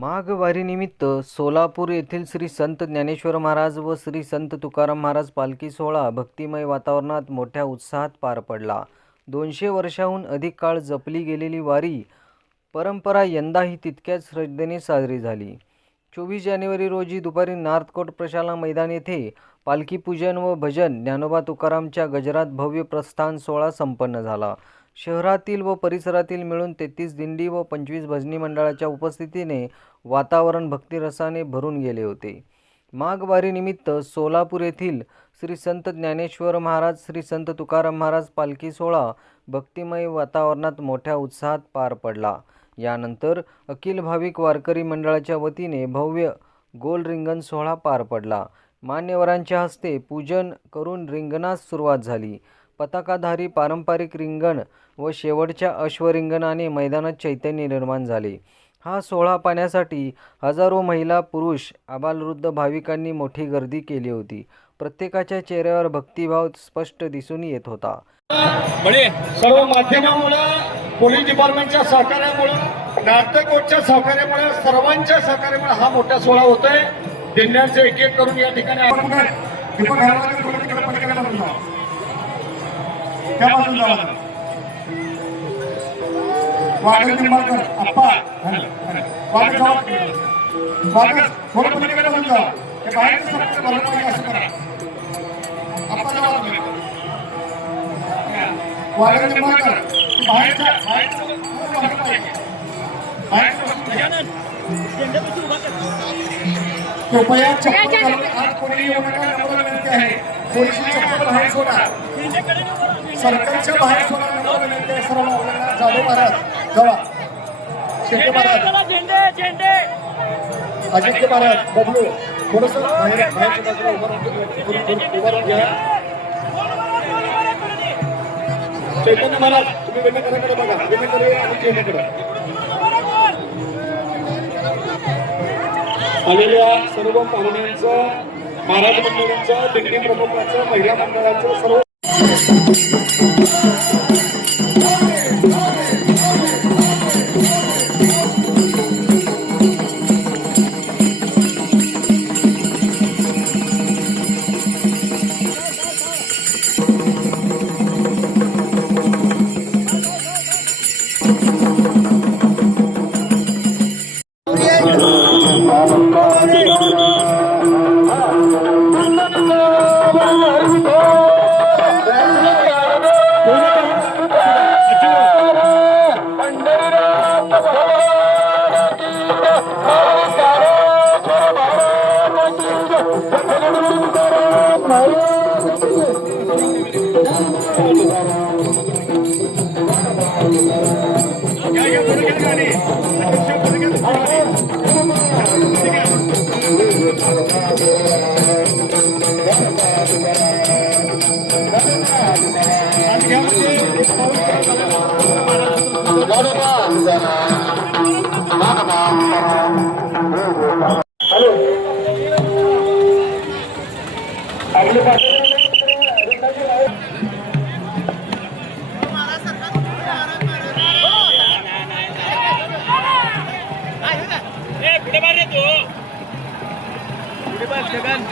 माघवारीनिमित्त सोलापूर येथील श्री संत ज्ञानेश्वर महाराज व श्री संत तुकाराम महाराज पालखी सोहळा भक्तिमय वातावरणात मोठ्या उत्साहात पार पडला. दोनशे वर्षाहून अधिक काळ जपली गेलेली वारी परंपरा यंदाही तितक्याच श्रद्धेने साजरी झाली. चोवीस जानेवारी रोजी दुपारी नार्थकोट प्रशाला मैदान येथे पालखी पूजन व भजन ज्ञानोबा तुकारामच्या गजरात भव्य प्रस्थान सोहळा संपन्न झाला. शहरातील व परिसरातील मिळून तेहतीस दिंडी व पंचवीस भजनी मंडळाच्या उपस्थितीने वातावरण भक्तिरसाने भरून गेले होते. माघवारीनिमित्त सोलापूर येथील श्री संत ज्ञानेश्वर महाराज श्री संत तुकाराम महाराज पालखी सोहळा भक्तिमय वातावरणात मोठ्या उत्साहात पार पडला. यानंतर अखिल भाविक वारकरी मंडळाच्या वतीने भव्य गोल रिंगण सोहळा पार पडला. मान्यवरांच्या हस्ते पूजन करून रिंगणास सुरुवात झाली. पताकाधारी पारंपरिक रिंगण व शेवटच्या अश्वरिंगणाने मैदानात चैतन्य निर्माण झाले हा सोहळा पाहण्यासाठी हजारो महिला पुरुष आबालवृद्ध भाविकांनी मोठी गर्दी केली होती प्रत्येकाच्या चेहऱ्यावर भक्तिभाव स्पष्ट दिसून येत होता बळे सर्व माध्यमामुळं पोलीस डिपार्टमेंटच्या सहकार्यामुळं नाट्यकोटच्या सहकार्यामुळे सर्वांच्या सहकार्यामुळे हा मोठा सोहळा होतोय दिंड्यांचं एक एक करून या ठिकाणी आपण त्या बाजूला जावा जरा. वाघर निंबाळकर अप्पा हॅलो, जावा थोडं पलीकडे बाजूला जावा. ते बाहेरचं सगळं भरून पाहिजे असं करा. अप्पा जावा तुम्ही. निंबाळकर बाहेरच्या बाहेरचं बाहेर कृपया चप्पल घालून आत कोणी येऊ नका नम्र विनंती आहे. पोलिसी चप्पल बाहेर सोडा. सर्कलच्या बाहेर सोडा नम्र विनंती आहे. सर्व जाधव महाराज जवा शेट्टे महाराज. आदित्य महाराज बबलू. थोडस बाहेर बाहेरच्या बाजूला घ्या. चैतन्य महाराज तुम्ही बघा. वेणेकरे आणि चैतन्यकडे आलेल्या सर्व पाहुण्यांचं महाराज मंडळाचं दिंडी प्रमुखाचं महिला मंडळाचं सर्व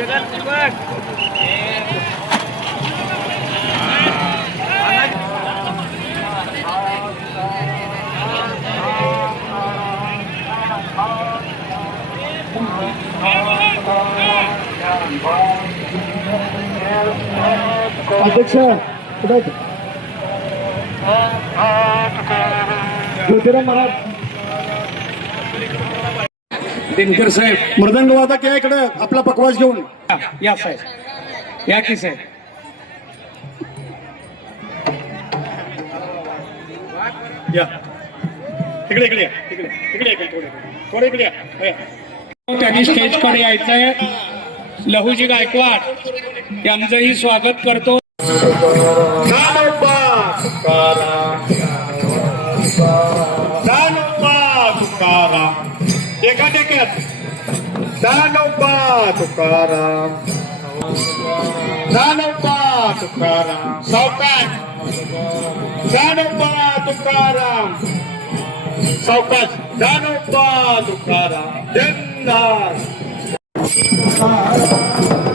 बघ जगन जगन पुढे बघ अध्यक्ष कुठे आहेत? ज्योतिराम महाराज दिनकर साहेब. मृदंग वादक या इकडे? आपला पकवास घेऊन. या साहेब. या की साहेब. या. इकडे इकडे या. इकडे इकडे या, इकडे थोडे थोडे. इकडे या. या. त्यांनी स्टेजकडे यायचंय. लहूजी गायकवाड यांचंही स्वागत करतो. ज्ञानोबा तुकाराम ज्ञानोबा तुकाराम सावकार ज्ञानोबा तुकाराम सावकाश ज्ञानोबा तुकाराम जंदार पावले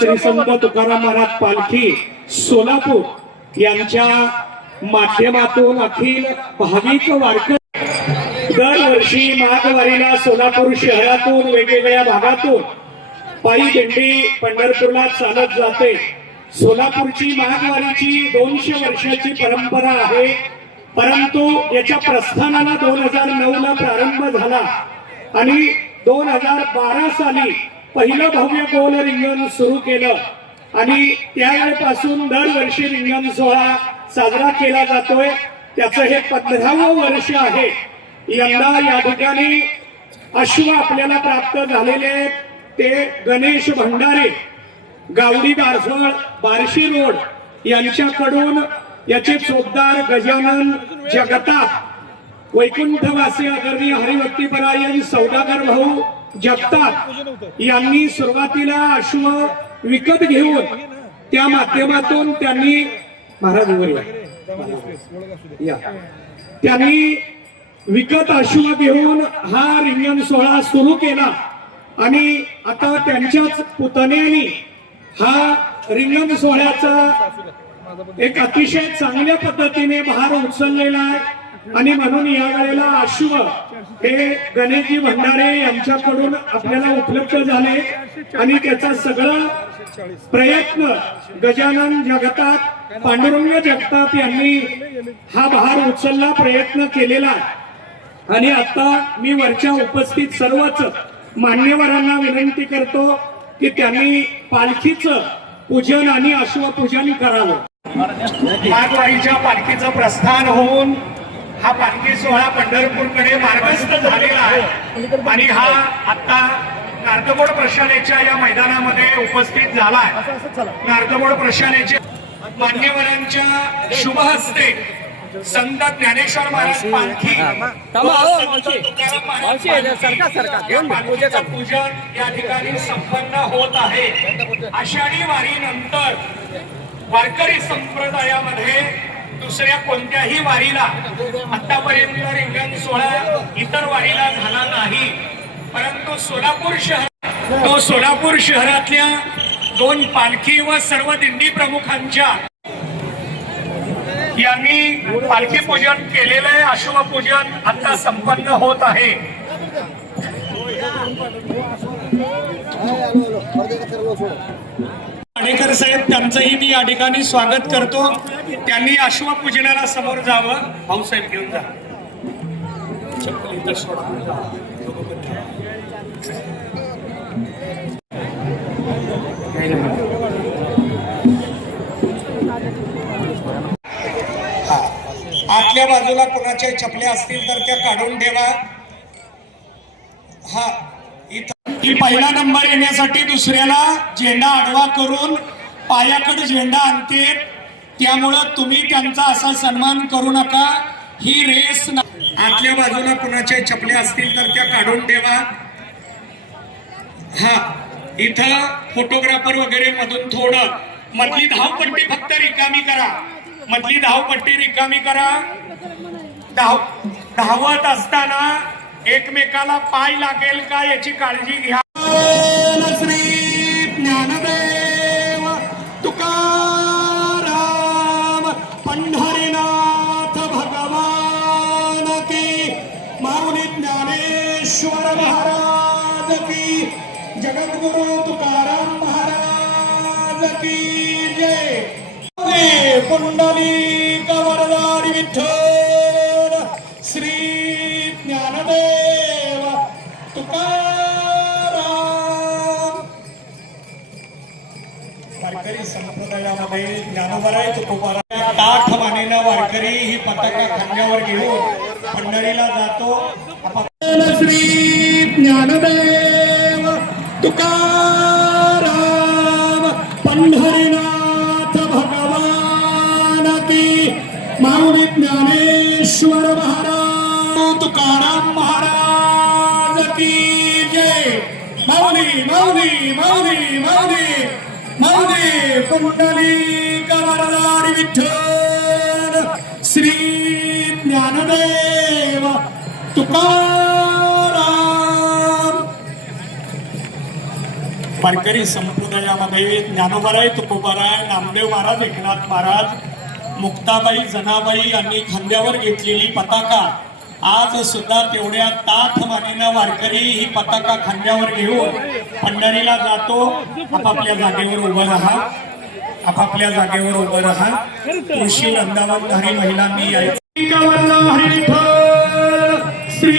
श्री संत तुकाराम महाराज पालखी सोलापूर यांच्या माध्यमातून अखिल भाविक वारकरी दरवर्षी महागवारीला सोलापूर शहरातून वेगवेगळ्या भागातून पायी दिंडी पंढरपूरला चालत जाते. सोलापूरची महागवारीची दोनशे वर्षाची परंपरा आहे. परंतु याच्या प्रस्थानाला दोन हजार नऊ ला प्रारंभ झाला आणि दोन हजार बारा साली पहिलं भव्य गोल रिंगण सुरू केलं. आणि त्यावेळेपासून दरवर्षी रिंगण सोहळा साजरा केला जातोय. त्याचं हे पंधरावं वर्ष आहे. यंदा या ठिकाणी अश्व आपल्याला प्राप्त झालेले ते गणेश भंडारे गावडी दारफळ बार्शी रोड यांच्याकडून याचे चोपदार गजानन जगताप वैकुंठवासी आदरणीय हरिभक्तीपरायण सौदागर भाऊ जगताप यांनी सुरुवातीला अश्व विकत घेऊन त्या माध्यमातून त्यांनी महाराज या. त्यांनी विकत अश्व घेऊन हा रिंगण सोहळा सुरू केला. आणि आता त्यांच्याच पुतण्यानी हा रिंगण सोहळ्याचा एक अतिशय चांगल्या पद्धतीने भार उचललेला आहे. आणि म्हणून या वेळेला अश्व हे गणेशजी भंडारे यांच्याकडून आपल्याला उपलब्ध झाले आणि त्याचा सगळा प्रयत्न गजानन जगताप पांडुरंग जगताप यांनी हा भार उचलला प्रयत्न केलेला आणि आता मी वरच्या उपस्थित सर्वच मान्यवरांना विनंती करतो की त्यांनी पालखीचं पूजन आणि अश्वपूजन करावं. माघवारीच्या पालखीचं प्रस्थान होऊन हा पालखी सोहळा पंढरपूरकडे मार्गस्थ झालेला आहे. आणि हा आता नार्दगोड प्रशालेच्या या मैदानामध्ये उपस्थित झालाय. नार्दगोड प्रशालेचे मान्यवरांच्या शुभ हस्ते संत ज्ञानेश्वर महाराज पालखी पालखीचं पूजन या ठिकाणी संपन्न होत आहे. आषाढी वारीनंतर वारकरी संप्रदायामध्ये दुसऱ्या कोणत्याही वारीला आतापर्यंत रिंगण सोहळा इतर वारीला झाला नाही परंतु सोलापूर शहर तो सोलापूर शहरातल्या दोन पालखी व सर्व दिंडी प्रमुखांच्या यांनी पालखी पूजन केलेलं आहे अश्वपूजन आता संपन्न होत आहे वाडेकर साहेब त्यांचंही मी या ठिकाणी स्वागत करतो. त्यांनी अश्वपूजनाला समोर जावं. भाऊसाहेब घेऊन जा. चप्पल इथं सोडा. आतल्या बाजूला कोणाच्या चपल्या असतील तर त्या काढून ठेवा. हा. की पहिला नंबर येण्यासाठी दुसऱ्याला झेंडा आडवा करून पायाकडे झेंडा आणते. त्यामुळं तुम्ही त्यांचा असा सन्मान करू नका. ही रेस आतल्या बाजूला कुणाच्या चपल्या असतील तर त्या काढून ठेवा. हा इथं फोटोग्राफर वगैरे मधून थोडं. मधली धावपट्टी फक्त रिकामी करा. मधली धावपट्टी रिकामी करा. धाव धावत असताना एकमेकाला पाय लागेल का याची काळजी घ्या. श्री ज्ञानदेव तुकाराम पंढरीनाथ भगवान की माऊली ज्ञानेश्वर महाराज की जगद्गुरु तुकाराम महाराज की जय. पुंडली कवरदारी विठ्ठल. ज्ञानोबराय तुकोबाराय ताठ मानेनं वारकरी ही पताका खांद्यावर घेऊन पंढरीला जातो. श्री ज्ञानदेव तुकाराम पंढरीनाथ भगवान की. माऊली ज्ञानेश्वर महाराज तुकाराम महाराज की जय. माऊली माऊली माऊली माऊली. माऊली कुंडली कवरदारी विठ्ठल श्री ज्ञानदेव तुकाराम. वारकरी संप्रदायामध्ये ज्ञानोबराय तुकोबराय नामदेव महाराज एकनाथ महाराज मुक्ताबाई जनाबाई यांनी खांद्यावर घेतलेली पताका आज सुद्धा तेवढ्या ताठ मानेनं वारकरी ही पताका खांद्यावर घेऊन पंढरीला जातो. आपापल्या जागेवर उभं राहा. आपापल्या जागेवर उभं राहा. तुळशी वृंदावनधारी महिलांनी यायचं. श्री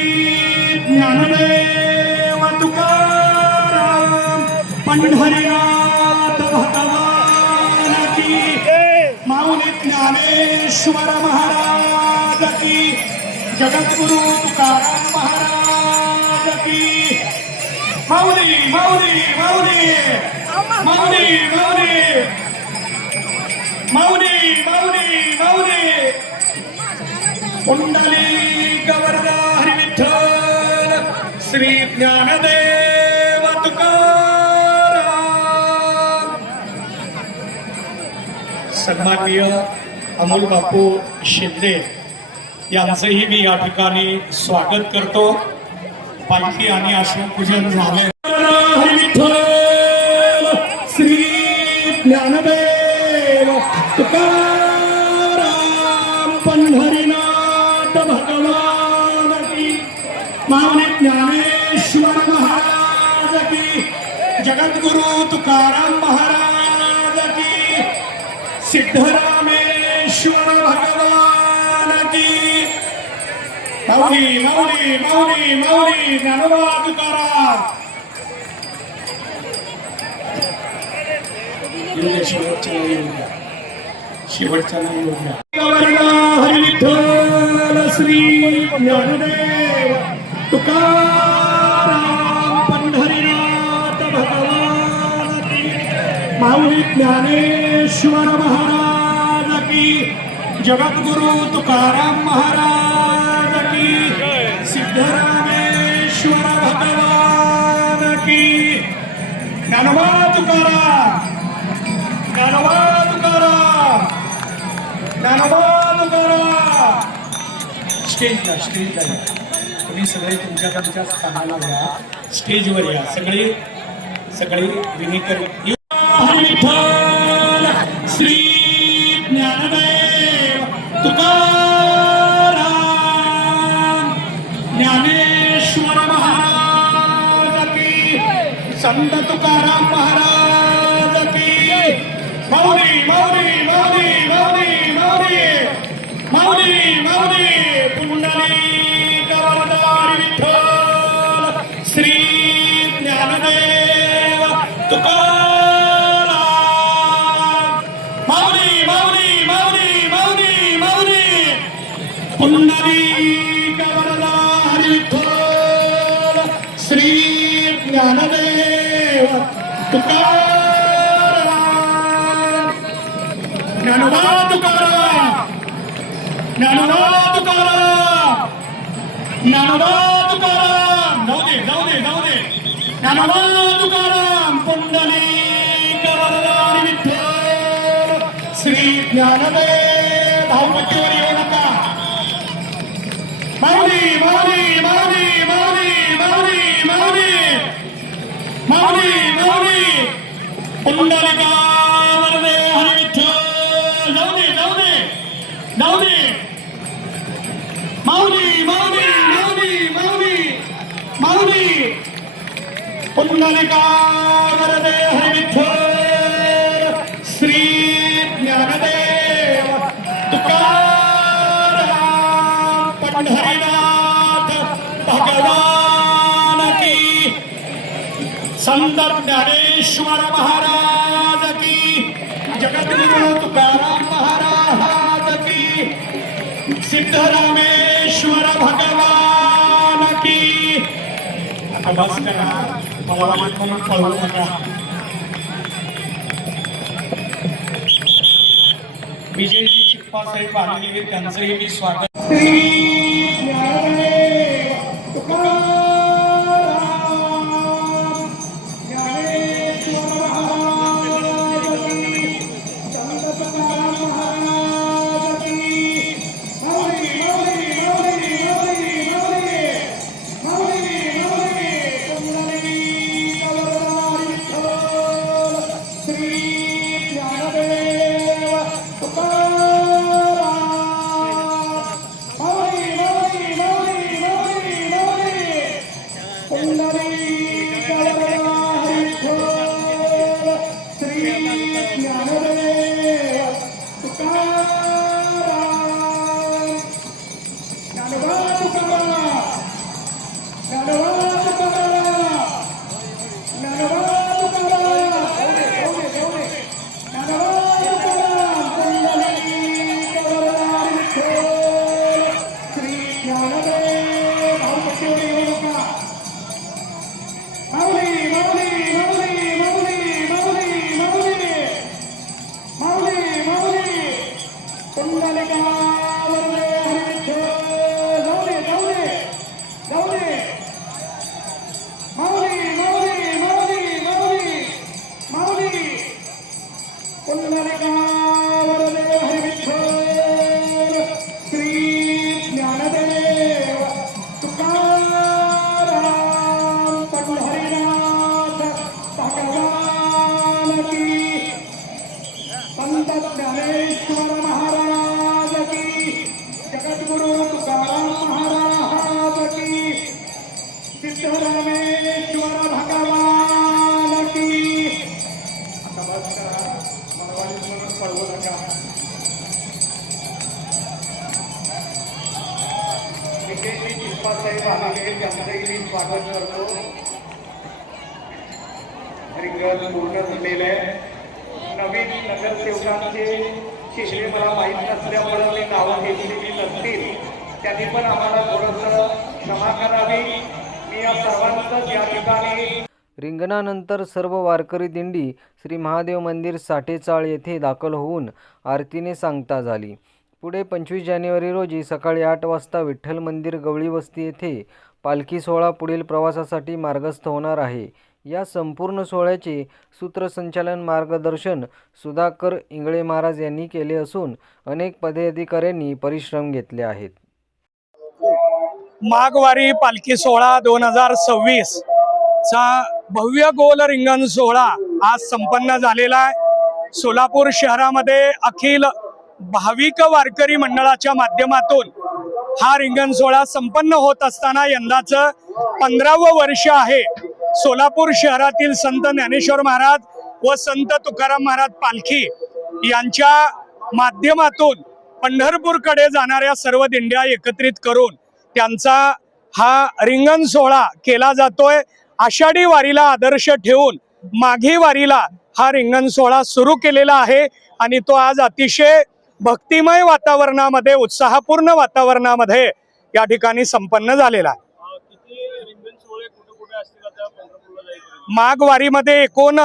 ज्ञानदेव तुकाराम पंढरीनाथ भगवान की. माऊली ज्ञानेश्वर महाराज की. जगद्गुरु तुकाराम महाराज की। माऊली माऊली माऊली माऊली माऊली। माऊली माऊली माऊली। कुंडली गवर्धा हरिविठ्ठल श्री ज्ञानदेव तुकाराम। सन्माननीय अमोल बापू शिंदे। यांचंही मी या ठिकाणी स्वागत करतो. पालखी आणि अश्वपूजन झालंय. हरी विठ्ठल श्री ज्ञानदेव तुकाराम पंढरीनाथ भगवान की ज्ञानेश्वर महाराज की जगद्गुरु तुकाराम महाराज की सिद्धरामेश्वर మౌని మౌని మౌని మౌని అనువాదు ద్వారా शेवटच्या शेवटच्या हरिविठ्ठल श्री ज्ञानदेव तुकाराम पंढरीनाथ भगवान की माऊली ज्ञानेश्वर महाराज की जगद्गुरु तुकाराम ज्ञानोबा तुकाराम. ज्ञानोबा तुकाराम. ज्ञानोबा तुकाराम. स्टेजला स्टेजला या. तुम्ही सगळे तुमच्या तुमच्या स्थानाला या स्टेजवर या. सगळे सगळे विनेकर संत तुकाराम महाराज की माऊली माऊली. अनुवाद करो अनुवाद करो अनुवाद करो नौदे नौदे नौदे अनुवाद करो पुंडलीक वरदान विद्या श्री ज्ञानदे भवत्योरि योनक मौनी मौनी मौनी मौनी मौनी मौनी मौनी मौनी पुंडलिका पुंडलिका वरदे श्री ज्ञानदेव तुकाराम पंढरीनाथ भगवान की संत ज्ञानेश्वर महाराज की जगद्गुरु तुकाराम महाराज की सिद्धरामेश्वर भगवान। अभ्यास करा मला वाटत म्हणून पळवू नका विजयजी चिप्पासाहेब आलेले त्यांचंही मी स्वागत विकेशजी चिप्पासाहेब आलेले त्यांचंही मी स्वागत करतो रिंगण पूर्ण झालेलं आहे नवीन नगरसेवकांचे शिष्य मला माहीत नसल्यामुळं मी नावं घेतलेली नसतील त्यांनी पण आम्हाला थोडंसं क्षमा करावी मी या सर्वांचंच या ठिकाणी रिंगणानंतर सर्व वारकरी दिंडी श्री महादेव मंदिर साठेचाळ येथे दाखल होऊन आरतीने सांगता झाली. पुढे पंचवीस जानेवारी रोजी सकाळी आठ वाजता विठ्ठल मंदिर गवळी वस्ती येथे पालखी सोहळा पुढील प्रवासासाठी मार्गस्थ होणार आहे. या संपूर्ण सोहळ्याचे सूत्रसंचालन मार्गदर्शन सुधाकर इंगळे महाराज यांनी केले असून अनेक पदाधिकाऱ्यांनी परिश्रम घेतले आहेत. माघवारी पालखी सोहळा दोन हजार सव्वीस चा भव्य गोल रिंगण सोहळा आज संपन्न झालेला आहे. सोलापूर शहरामध्ये अखिल भाविक वारकरी मंडळाच्या माध्यमातून हा रिंगण सोहळा संपन्न होत असताना यंदाचं पंधरावं वर्ष आहे. सोलापूर शहरातील संत ज्ञानेश्वर महाराज व संत तुकाराम महाराज पालखी यांच्या माध्यमातून पंढरपूरकडे जाणाऱ्या सर्व दिंड्या एकत्रित करून त्यांचा हा रिंगण सोहळा केला जातोय. आषाढी वारीला आदर्श ठेवून माघी वारीला हा रिंगण सोहळा सुरू केलेला आहे आणि तो आज अतिशय भक्तिमय वातावरणामध्ये उत्साहपूर्ण वातावरणामध्ये या ठिकाणी संपन्न झालेला आहे. किती रिंगण सोहळे कुठे कुठे असतील आता पंढरपूरला जाईपर्यंत माघ वारीमध्ये एकूण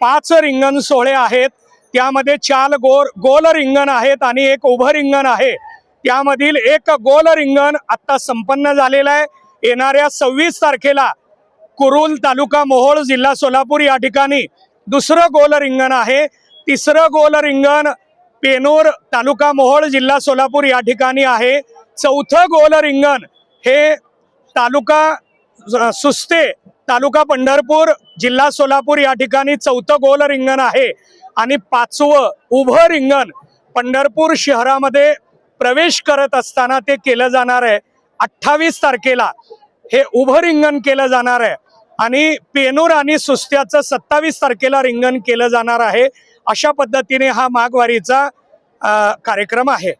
पाच रिंगण सोहळे आहेत. त्यामध्ये चार गोर गोल रिंगण आहेत आणि एक उभं रिंगण आहे. त्यामधील एक गोल रिंगण आता संपन्न झालेलं आहे. येणाऱ्या सव्वीस तारखेला कुरुल तालुका मोहोळ जिल्हा सोलापूर या ठिकाणी दुसरं गोल रिंगण आहे. तिसरं गोल रिंगण पेनूर तालुका मोहोळ जिल्हा सोलापूर या ठिकाणी आहे. चौथं गोल रिंगण हे तालुका सुस्ते तालुका पंढरपूर जिल्हा सोलापूर या ठिकाणी चौथं गोल रिंगण आहे. आणि पाचवं उभं रिंगण पंढरपूर शहरामध्ये प्रवेश करत असताना ते केलं जाणार आहे. अठ्ठावीस तारखेला हे उभं रिंगण केलं जाणार आहे. आणि पेनूर आणि सुस्त्याचं सत्तावीस तारखेला रिंगण केलं जाणार आहे. अशा पद्धतीने हा माघवारीचा कार्यक्रम आहे.